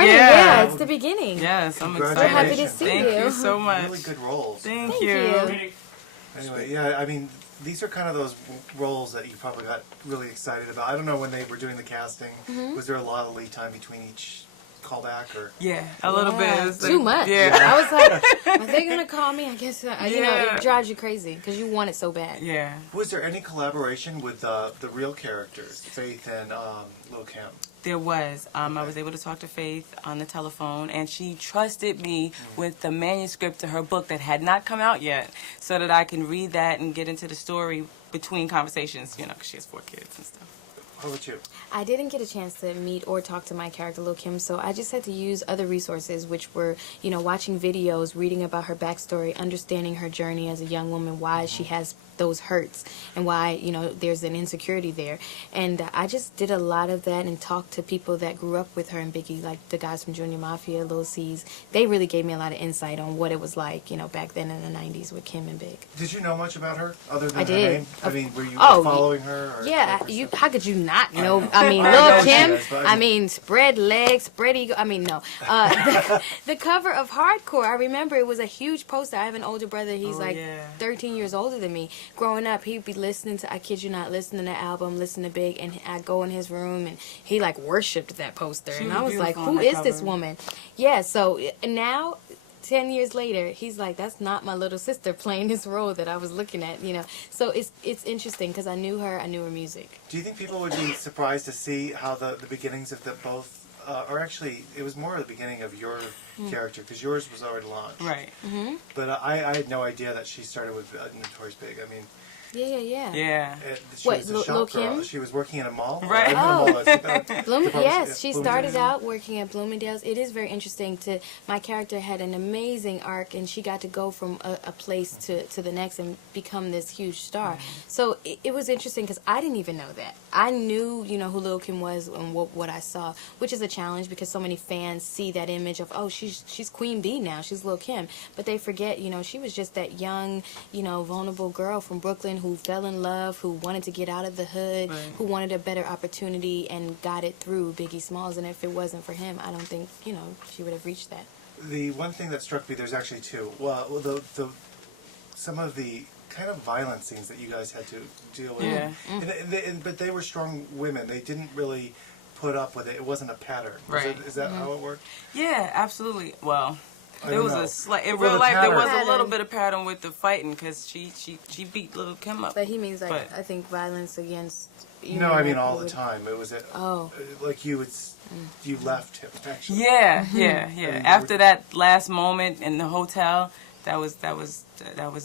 morning. Yeah, it's the beginning. Yes, I'm excited. So happy to see you. Thank you so much. Really good roles. Thank you. Anyway, yeah, I mean, these are kind of those roles that you probably got really excited about. I don't know when they were doing the casting. Was there a lot of lead time between each callback, or? Yeah, a little bit. It was Too much. Yeah. I was like, are they going to call me? I guess, you know, it drives you crazy because you want it so bad. Yeah. Was there any collaboration with the real characters, Faith and Lil Kim? There was. I was able to talk to Faith on the telephone, and she trusted me with the manuscript to her book that had not come out yet, so that I can read that and get into the story between conversations, you know, because she has 4 kids and stuff. How about you? I didn't get a chance to meet or talk to my character, Lil Kim, so I just had to use other resources, which were, you know, watching videos, reading about her backstory, understanding her journey as a young woman, why she has those hurts, and why, you know, there's an insecurity there. And I just did a lot of that and talked to people that grew up with her and Biggy, like the guys from Junior Mafia, Lil C's. They really gave me a lot of insight on what it was like, you know, back then in the 90s with Kim and Big. Did you know much about her, other than I her did. name? I mean, were you following her? Or Yeah, or how could you not know? I mean, I know Lil she Kim, does, but I mean, spread legs, spread ego. I mean, no. The cover of Hardcore, I remember it was a huge poster. I have an older brother. He's 13 years older than me. Growing up, he'd be listening to, I kid you not, listening to the album, listening to Big, and I'd go in his room, and he, like, worshipped that poster. And I was like, who is this woman? Yeah, so now, 10 years later, he's like, that's not my little sister playing this role that I was looking at, you know. So it's interesting because I knew her music. Do you think people would be surprised to see how the beginnings of the both, or actually, it was more the beginning of your character, because yours was already launched. Right. But I had no idea that she started with Notorious Big. I mean, Yeah. she was a shop Lil girl. Kim? She was working in a mall. Right. Yes, she started out working at Bloomingdale's. It is very interesting. My character had an amazing arc, and she got to go from a place to the next and become this huge star. So it was interesting because I didn't even know that. I knew, you know, who Lil Kim was and what I saw, which is a challenge because so many fans see that image of, oh, she's Queen Bee now, she's Lil Kim, but they forget, you know, she was just that young, you know, vulnerable girl from Brooklyn who fell in love, who wanted to get out of the hood, who wanted a better opportunity and got it through Biggie Smalls. And if it wasn't for him, I don't think, you know, she would have reached that. The one thing that struck me, there's actually two. Well, some of the kind of violent scenes that you guys had to deal with. Yeah. But they were strong women. They didn't really put up with it. It wasn't a pattern. Right. Is that how it worked? Yeah, absolutely. Well, I there was don't know. a slight, in Well, real the life, there was pattern. a little bit of pattern with the fighting because she beat Lil Kim up. But he means, like, I think violence against... No, I mean all the time. It was like you left him, actually. Yeah. After that last moment in the hotel, that was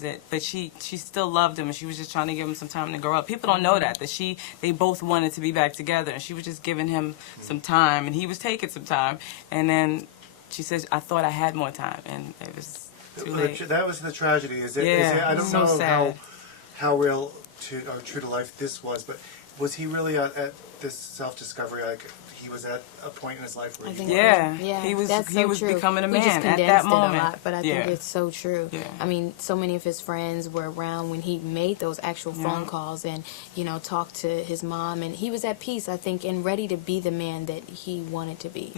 it. But she still loved him, and she was just trying to give him some time to grow up. People don't know that they both wanted to be back together, and she was just giving him some time, and he was taking some time, and then she says, "I thought I had more time," and it was too late. That was the tragedy. Is it? I don't so know sad. how real or true to life this was, but was he really at this self-discovery? Like he was at a point in his life where he was true. becoming a We just man at that condensed it moment. a lot, but I think it's so true. Yeah. I mean, so many of his friends were around when he made those actual phone calls and, you know, talked to his mom, and he was at peace, I think, and ready to be the man that he wanted to be.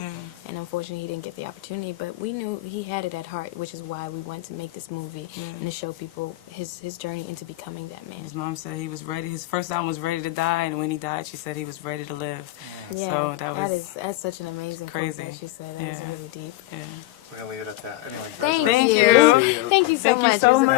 And unfortunately, he didn't get the opportunity, but we knew he had it at heart, which is why we wanted to make this movie and to show people his journey into becoming that man. His mom said he was ready. His first album was ready to die, and when he died, she said he was ready to live. So that's such an amazing crazy. quote that she said. That was really deep. We're gonna leave it at that. Anyway, Thank you. Thank you so much. Thank you so much.